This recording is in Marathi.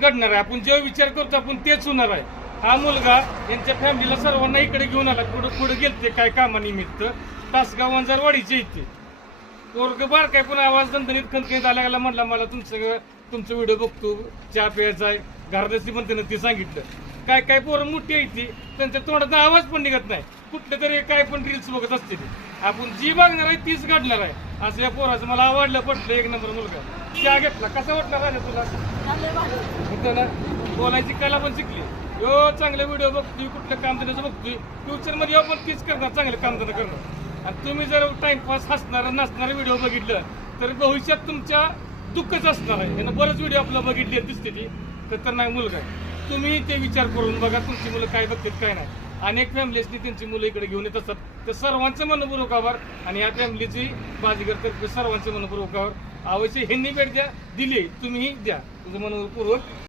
घडणार आहे. आपण जे विचार करतो आपण तेच होणार आहे. हा मुलगा यांच्या फॅमिलीला सर्वांना इकडे घेऊन आला. पुढे गेलते काय कामानिमित्त तासगाव वंजारवाडीचे इथे पोरग बार काय पण आवाज दणदणीत खणखणीत आला म्हणला मला तुमचं व्हिडिओ बघतो चहा प्यायचा आहे घरदस्ती पण त्यानं ते सांगितलं. काय काय पोरं मोठी आहे ती त्यांच्या तोंडात आवाज पण निघत नाही. कुठले तरी काय पण रील्स बघत असते ती. आपण जी बघणार आहे तीच घडणार आहे. असं या पोराचं मला आवडलं पटलं. एक नंबर मुलगा. चहा घेतला कसा वाटला राजा तुला? होतं ना बोलायची कला पण शिकली. यो चांगले व्हिडिओ बघतोय कुठलं कामधंद्याचं बघतोय फ्युचर मध्ये आपण तीच करणार चांगलं कामधंदा करणार. आणि तुम्ही जर टाइमपास हसणारा नसणारा व्हिडिओ बघितलं तर भविष्यात तुमच्या दुःखच असणार आहे. यानं बरेच व्हिडिओ आपला बघितले दिसते ती तर नाही मुलगा तुम्ही ते विचार करून बघा तुमची मुलं काय बघतात काय नाही. अनेक फॅमिलीजनी त्यांची मुलं इकडे घेऊन येत असतात. तर सर्वांचं मनपूर्वक आभार आणि या फॅमिलीची बाजीगर सर्वांचे मनपूर्वक आभार. अवश्य ह्यांनी भेट द्या दिली तुम्हीही द्या तुझं मनपूर्वक